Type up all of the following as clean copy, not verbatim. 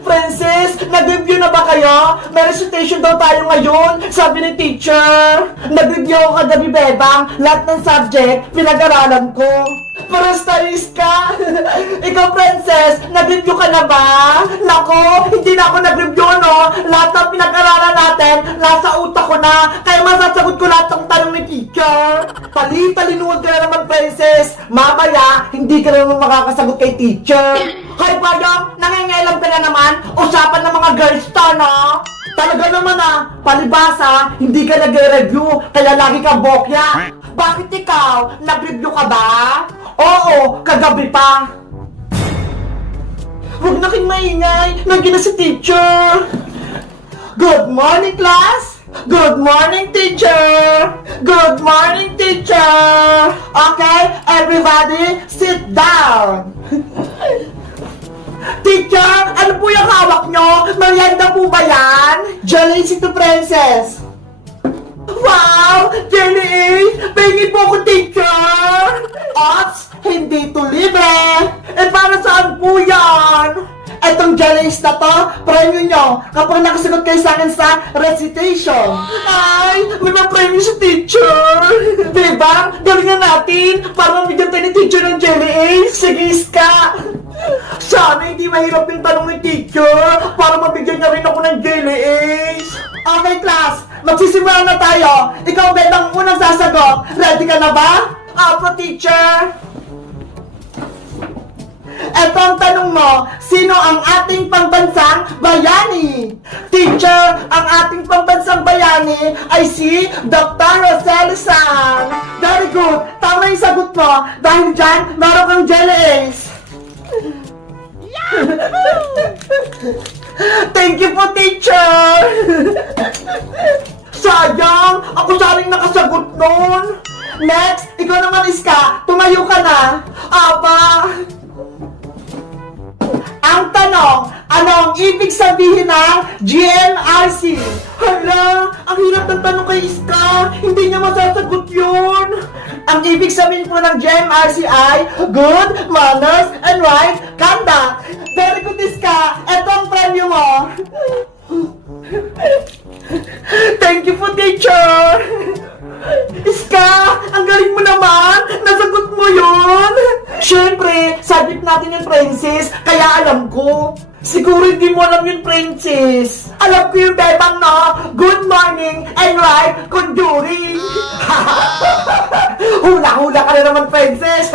Princess, nag-review na ba kayo? May recitation daw tayo ngayon, sabi ni teacher. Nag-review ako kagabi, Bebang. Lahat ng subject, pinag-aralan ko. Parastaris ka! Ikaw, Princess, nag-review ka na ba? Nako, hindi na ako nag-review, no? Lahat ng pinag-aralan natin, nasa utak ko na. Kaya masasagot ko lahat ng tanong ni teacher. Talinuwag ka na naman, Princess. Mamaya, hindi ka na naman makakasagot kay teacher. Hay, Bayang, nangingailam ka na naman. Usapan ng mga girls to, no? Talaga naman palibasa, hindi ka nag-review, kaya lagi kang bokya. Bakit ikaw? Nag-review ka ba? Oo, kagabi pa. Huwag na kayong maingay, nandiyan na si teacher. Good morning, class! Good morning, teacher! Good morning, teacher! Okay, everybody, sit down! Teacher, ano po yung hawak nyo? Merienda po ba yan? Jelly to Princess! Wow! Jelly Ace! Pahingin po ako, teacher! Ops! Hindi to libre! Eh, para saan po yan? Etong Jelly Ace na to, premyo nyo kapag nakasagot kayo sa akin sa recitation. Ay! May ma-premyo si teacher! Diba? Galingan natin para mabigyan tayo ni teacher ng Jelly Ace! Sige, Iska! Sana hindi mahirap yung tanong ni teacher para mabigyan niya rin ako ng Jelly Ace. Okay, class. Magsisimula na tayo. Ikaw, Bed, ang unang sasagot. Ready ka na ba? Apo, teacher. Eto ang tanong mo, sino ang ating pambansang bayani? Teacher, ang ating pambansang bayani ay si Dr. Rosel San. Very good. Tama yung sagot mo. Dahil dyan, meron kang Jelly Ace. Thank you po, teacher! Sayang! Ako saling nakasagot nun! Next, ikaw naman, Iska. Tumayo ka na. Apa! Ang tanong, ano ang ibig sabihin ng GMRC? Hala, ang hirap ng tanong kay Iska. Hindi niya masasagot yun. Ang ibig sabihin po ng GMRC ay Good Manners and Right Conduct. Very good, Iska. Ito ang premyo mo. Thank you po, teacher. Iska, ang galing mo naman. Nasagot mo yun. Siyempre, subject natin yung Princess, kaya alam ko. Siguro hindi mo alam yung Princess. Alam ko yung Bebang na Good morning and right conjuring. Hula-hula ka na naman, Princess.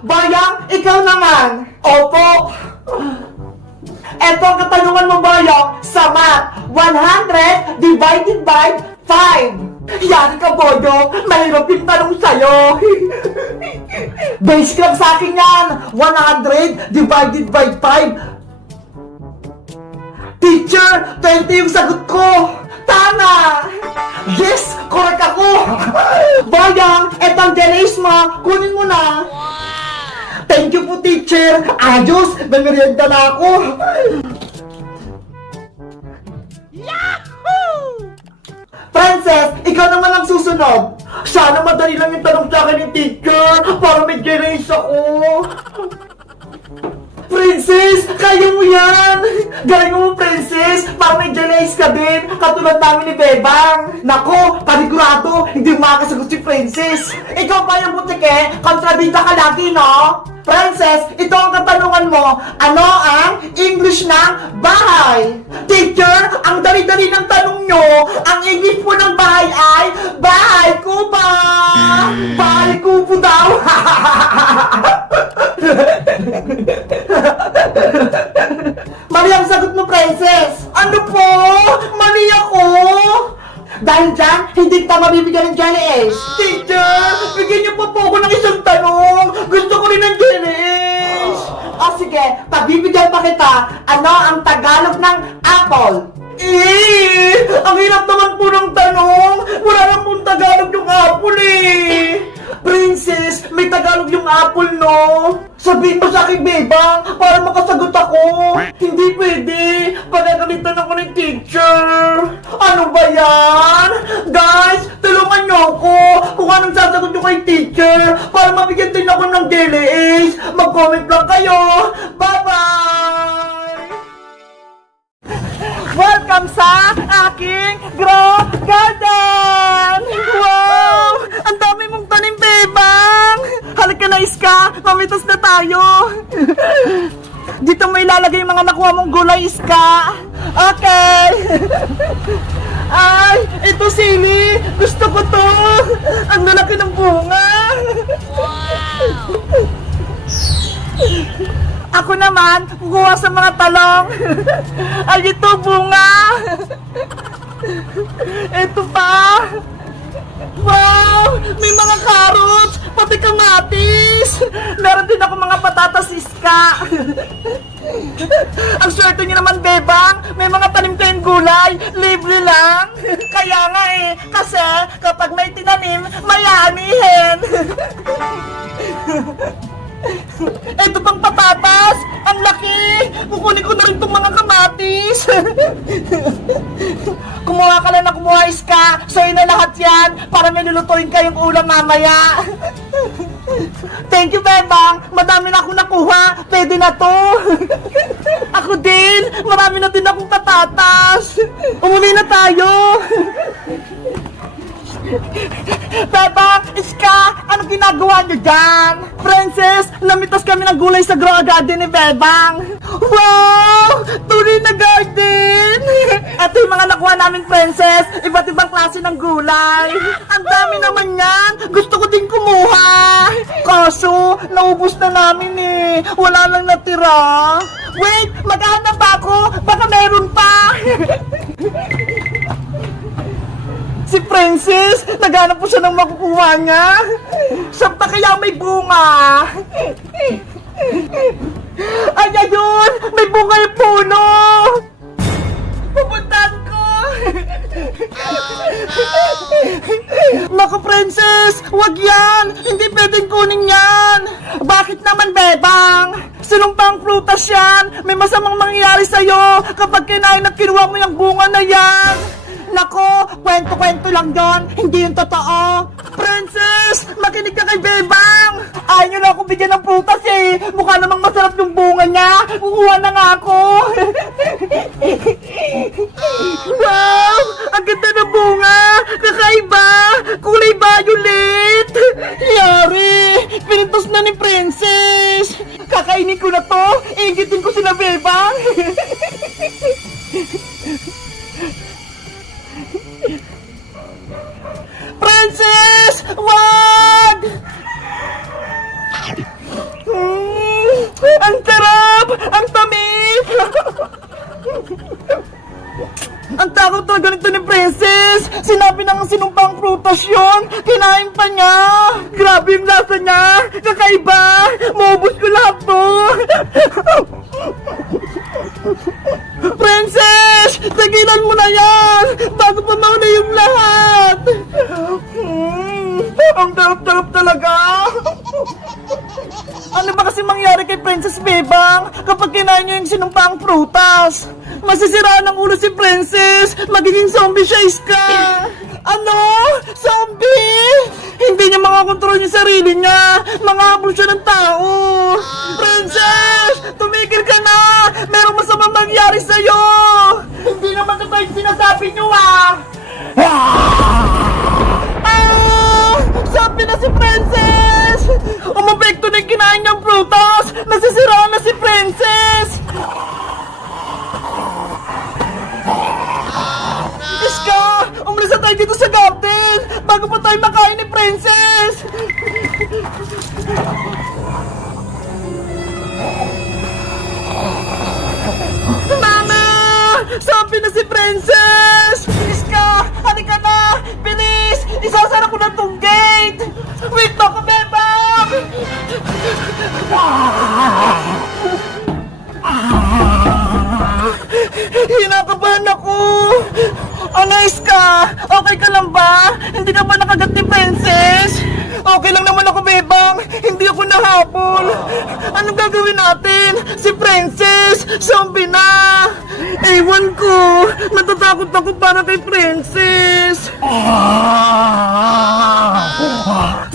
Bayang, ikaw naman. Opo. Eto ang katanungan mo, Bayang, sa math. 100 divided by 5. Yan ka, Boyo. Mahirap yung tanong sa'yo. Basic lang sa akin yan. 100 divided by 5. Teacher, 20 yung sagot ko. Tama! Yes! Correct ako! Bayang, etong Jelly Ace mo. Kunin mo na. Thank you po, teacher. Ayos! May merienda na ako. Princess, ikaw naman ang susunod. Sana madali lang yung tanong sa akin ni teacher para may Jelly Ace ako. Princess, kaya mo yan! Galing mo, Princess! Para may Jelly Ace ka din, katulad namin ni Bebang! Nako, panigurado, hindi makakasagot si Princess! Ikaw pa yung butike, kontrabida ka lagi, no? Princess, ito ang katanungan mo, ano ang English ng bahay? Teacher, ang dali-dali ng tanong nyo, ang English po ng bahay ay bahay kubo! Bahay kubo daw! Mali ang sagot mo, Princess! Ano po? Mali ako! Dahil dyan, hindi kita mabibigyan ng Jelly Ace. Teacher, bigyan niyo po ako ng isang tanong. Gusto ko rin ng Jelly Ace. O sige, pagbibigyan pa kita. Ano ang Tagalog ng apple? Ang hirap naman po ng tanong. Wala na pong Tagalog yung apple eh. Princess, may Tagalog yung apple, no? Sabihin mo sa akin, Bebang, para makasagot ako. Hindi pwede. Panagalitan ako ng teacher. Ano ba yan? Guys, tulungan niyo ako kung anong sasagot niyo kay teacher para mabigyan din ako ng Jelly Ace. Mag-comment lang kayo. Bye-bye! ilalagay yung mga nakuha mong gulay, Iska? Okay. Ay, ito sili. Gusto ko to. Ang lalaki ng bunga. Ako naman, kukuha sa mga talong. Ay, ito bunga. Ito pa. Wow! May mga carrots! Pati kamatis! Meron din ako mga patatas, Iska! Ang swerte niyo naman, Bebang! May mga tanim kayong gulay! Libre lang! Kaya nga eh! Kasi kapag may tinanim, may aanihin! Ito pang patatas! Ang laki! Kukunin ko na rin itong mga kamatis! Kumuha ka lang na kumuha, Iska! Sa'yo na lahat yan! Para may lulutuin kayong ulam mamaya! Thank you, Bebang! Madami na akong nakuha! Pwede na to! Ako din! Marami na din akong patatas! Umuwi na tayo! Bebang! Iska! Anong ginagawa niyo dyan? Princess! Namitas kami ng gulay sa grow garden ni Bebang! Wow! Tunay na garden! Ito yung mga nakuha namin, Princess! Iba't ibang klase ng gulay! Ang dami naman yan! Gusto ko din kumuha! Kaso, naubos na namin eh! Wala lang natira! Wait! Maghahanap pa ako! Baka meron pa! Si Princess, naghanap po siya ng makukuha niya. Saan pa kaya may bunga? Ay, ayun! May bunga yung puno! Pupuntahan ko! Naku, Princess! Wag yan! Hindi pwedeng kunin yan! Bakit naman, Bebang? Sinumpang prutas yan! May masamang mangyayari sa'yo kapag kinain at kinuha mo yung bunga na yan! Nako, kwento-kwento lang yon, hindi yung totoo. Princess, makinig ka kay Bebang. Ayaw niyo na ako bigyan ng prutas eh. Mukha namang masarap yung bunga niya. Kukuha na nga ako. Wow, ang ganda ng bunga. Kakaiba, kulay violet. Yari, pinintos na ni Princess. Kakainin ko na to. Ingitin ko sila, Bebang. Princess! Wag! Ang sarap! Ang tamis! Ang takot talaga nito ni Princess! Sinabi na nga sinumpang prutas yun! Kinain pa niya! Grabe yung lasa niya! Kakaiba! Maubos ko lahat to! Princess! Tigilan mo na yan! Bago pa mauna yung lahat! Ang darap-darap talaga! Ano ba kasi mangyari kay Princess Bebang kapag kinain niya yung sinumpang prutas? Masisiraan ang ulo si Princess! Magiging zombie siya, Iska! Ano? Zombie? Hindi niya makakontrol yung sarili niya! Manghabol siya ng tao! Princess! Tumigil ka na! Merong masamang mangyari sa'yo! Hindi naman ito yung sinasabi niyo, ah! Sabi na si Princess! Umapekto na yung kinain niyang prutas! Nasisiraan na si Princess! Iska! Umalis na tayo dito sa garden! Bago pa tayo makain ni Princess! Mama! Sabi na si Princess! Iska! Halika na! Bilis! Isasara ko na tong gate! Wait na ka, Bebang! Hinakabahan ako! Ano, Iska? Okay ka lang ba? Hindi ka ba nakagat ni Princess? Okay lang naman ako, Bebang. Hindi ako nahabol. Anong gagawin natin? Si Princess, zombie na. Ewan ko. Natatakot ako para kay Princess.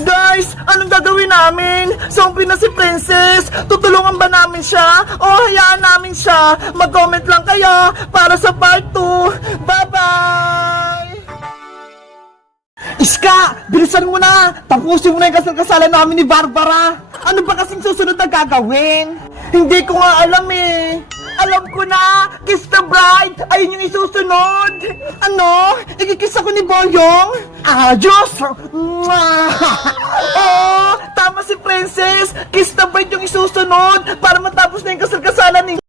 Guys, anong gagawin namin? Zombie na si Princess. Tutulungan ba namin siya? O hayaan namin siya? Mag-comment lang kayo para sa part 2. Bye-bye! Iska! Bilisan mo na! Tapusin mo na yung kasal-kasalan namin ni Barbara! Ano ba kasing susunod na gagawin? Hindi ko nga alam eh! Alam ko na! Kiss the bride! Ayun yung isusunod! Ano? Ikikiss ako ni Boyong? Diyos! Oo! Tama si Princess! Kiss the bride yung isusunod para matapos na yung kasal-kasalan ni